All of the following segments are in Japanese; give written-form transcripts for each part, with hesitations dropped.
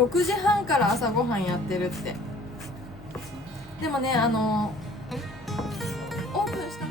6時半から朝ごはんやってるって。でもね、オープンした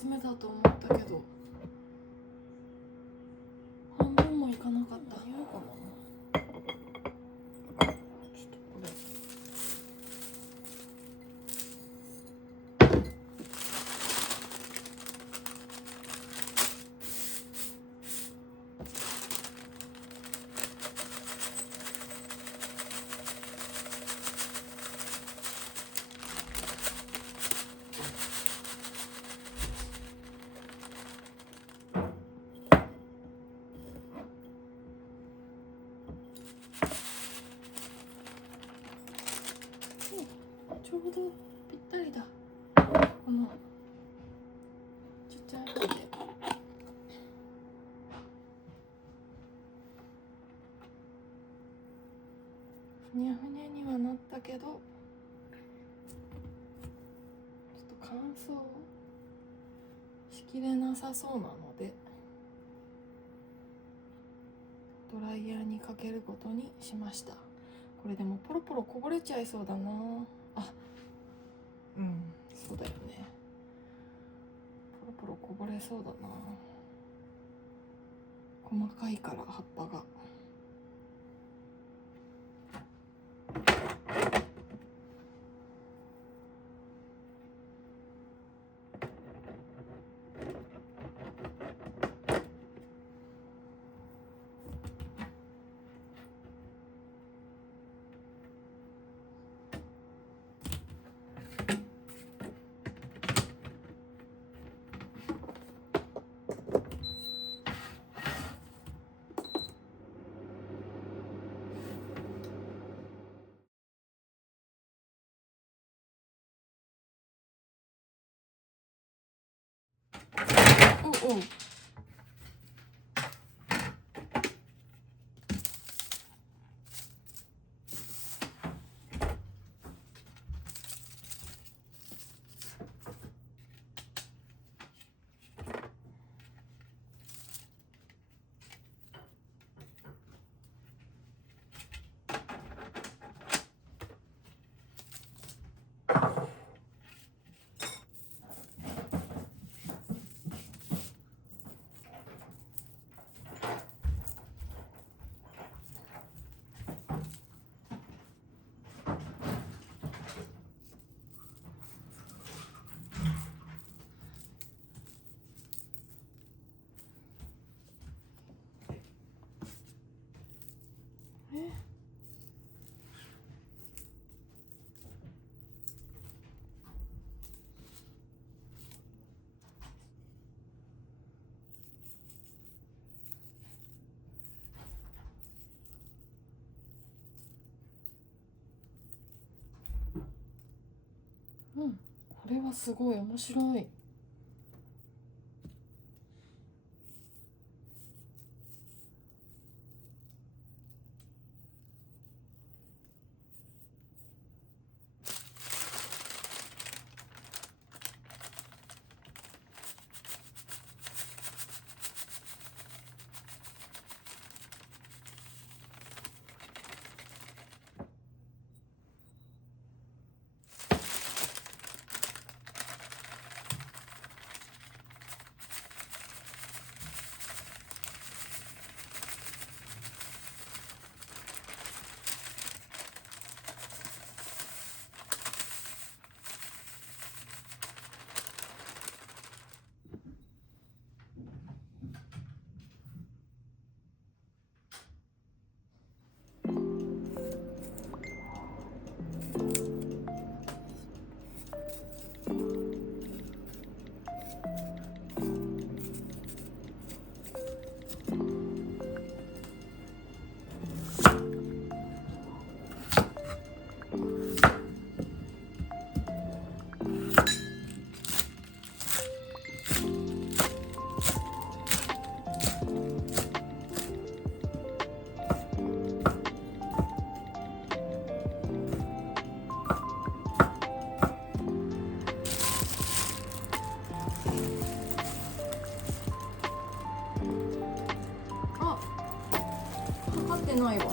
集めたと思ったけど半分もいかなかった。匂いかな。ほどぴったりだ。このちっちゃい方でふにゃふにゃにはなったけど、ちょっと乾燥しきれなさそうなのでドライヤーにかけることにしました。これでもポロポロこぼれちゃいそうだな。あ、うん、そうだよね。ポロポロこぼれそうだな。細かいから葉っぱが。おう。うん、これはすごい面白い。かかってないわ。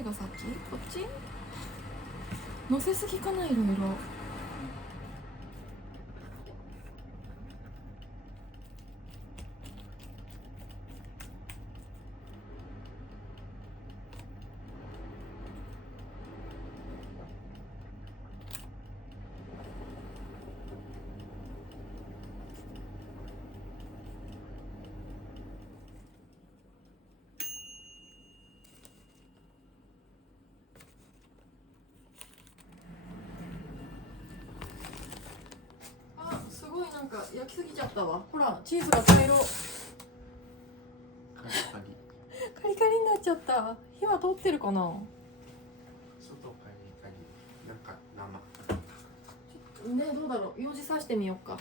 ちが先？こっち？乗せすぎかな、いろいろ。すごいなんか焼きすぎちゃったわ。ほらチーズが茶色。カリカリ。カリカリになっちゃった。火は通ってるかな。外カリカリ。中生。ちょっとね、どうだろう。ようじ刺してみようか。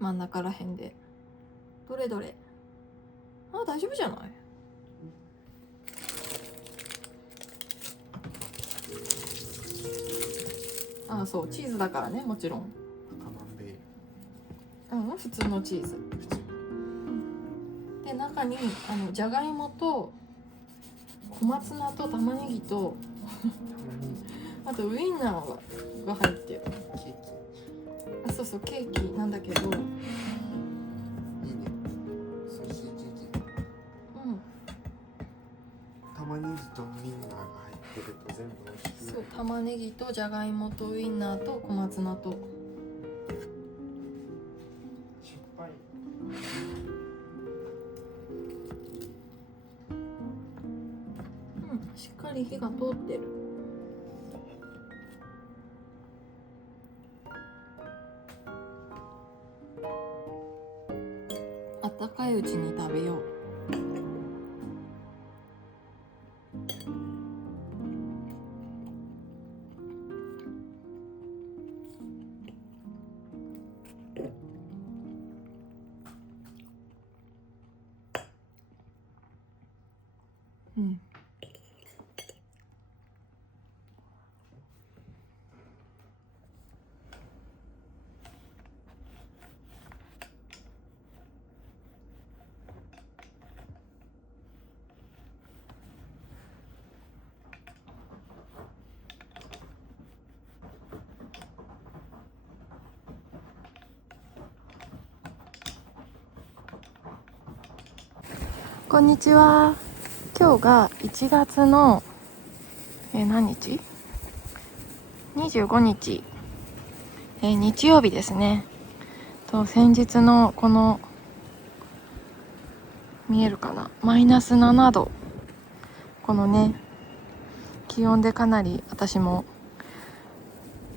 真ん中らへんで。どれどれ。あ、大丈夫じゃない？あ、そう、チーズだからね、もちろん。カマンベール。普通のチーズ。で、中にじゃがいもと小松菜と玉ねぎとあとウインナーが入ってる。ケーキ。あ、そうそう、ケーキなんだけど、いいね。ソーセージ。玉ねぎとウインナーが入ってると全部美味しくなる。そう、玉ねぎとじゃがいもとウインナーと小松菜と。しょっぱい。しっかり火が通ってる。あったかいうちに食べよう。こんにちは。今日が1月の何日？ 25 日、日曜日ですね。先日のこの見えるかな、マイナス7度、このね気温でかなり私も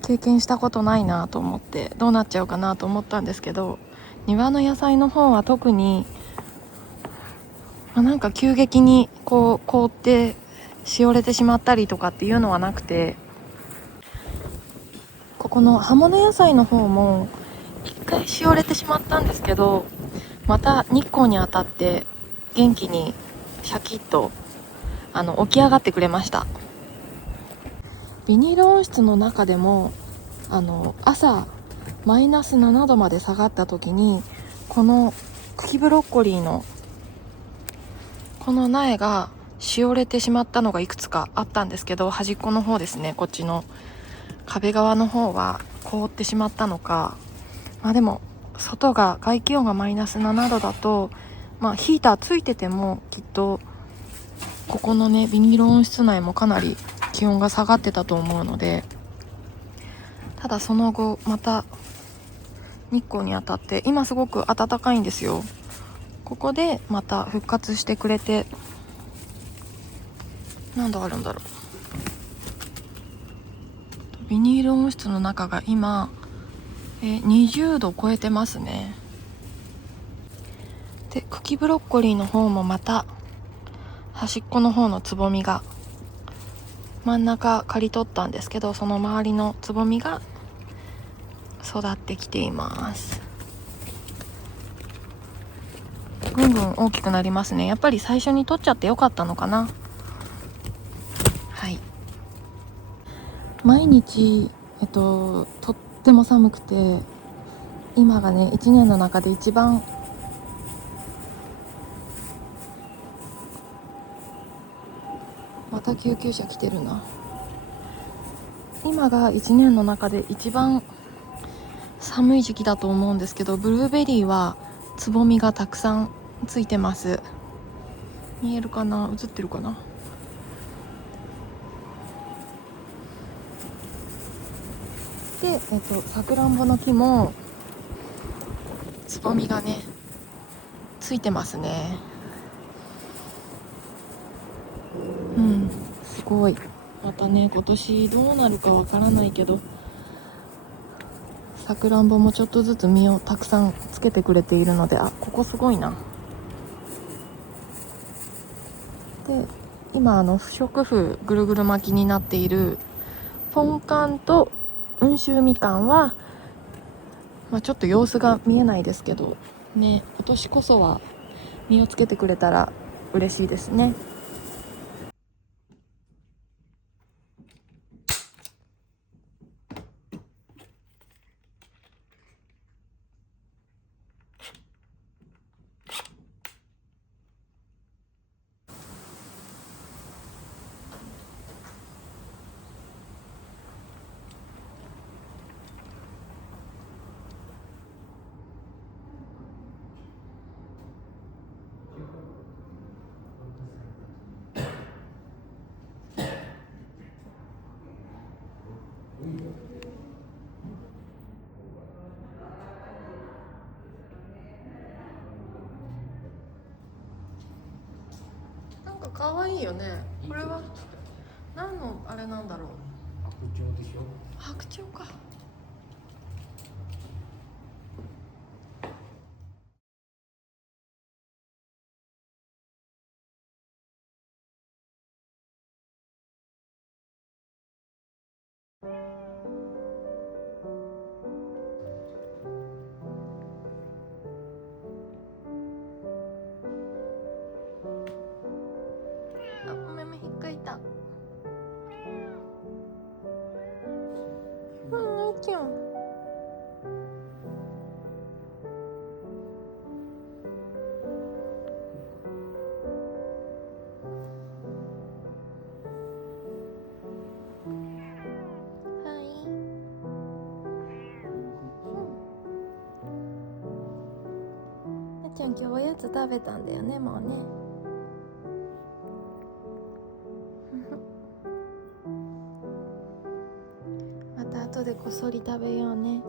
経験したことないなと思って、どうなっちゃうかなと思ったんですけど、庭の野菜の方は特になんか急激にこう凍ってしおれてしまったりとかっていうのはなくて、ここの葉物野菜の方も一回しおれてしまったんですけど、また日光に当たって元気にシャキッと起き上がってくれました。ビニール温室の中でも朝マイナス7度まで下がった時に、この茎ブロッコリーのこの苗がしおれてしまったのがいくつかあったんですけど、端っこの方ですね、こっちの壁側の方は凍ってしまったのか、でも外気温がマイナス7度だと、ヒーターついててもきっとここのねビニール温室内もかなり気温が下がってたと思うので、ただその後また日光に当たって今すごく暖かいんですよ。ここでまた復活してくれて、何度あるんだろう。ビニール温室の中が今20度超えてますね。で、茎ブロッコリーの方もまた端っこの方のつぼみが、真ん中刈り取ったんですけど、その周りのつぼみが育ってきています。ぐんぐん大きくなりますね。やっぱり最初に取っちゃってよかったのかな。はい。毎日とっても寒くて、今がね1年の中で一番また救急車来てるな。今が1年の中で一番寒い時期だと思うんですけど、ブルーベリーはつぼみがたくさんついてます。見えるかな、映ってるかな。で、さくらんぼの木もつぼみがねついてますね。うん、すごい。またね、今年どうなるかわからないけど、さくらんぼもちょっとずつ実をたくさんつけてくれているので、あ、ここすごいな。で、今不織布ぐるぐる巻きになっているポンカンと温州みかんは、ちょっと様子が見えないですけどね、今年こそは実をつけてくれたら嬉しいですね。なんか可愛いよね。これは何のあれなんだろう。白鳥でしょ。白鳥か。あ、お目目引っかいた。うん、いいじゃん。はい。なっちゃん今日おやつ食べたんだよね、もうね。また後でこっそり食べようね。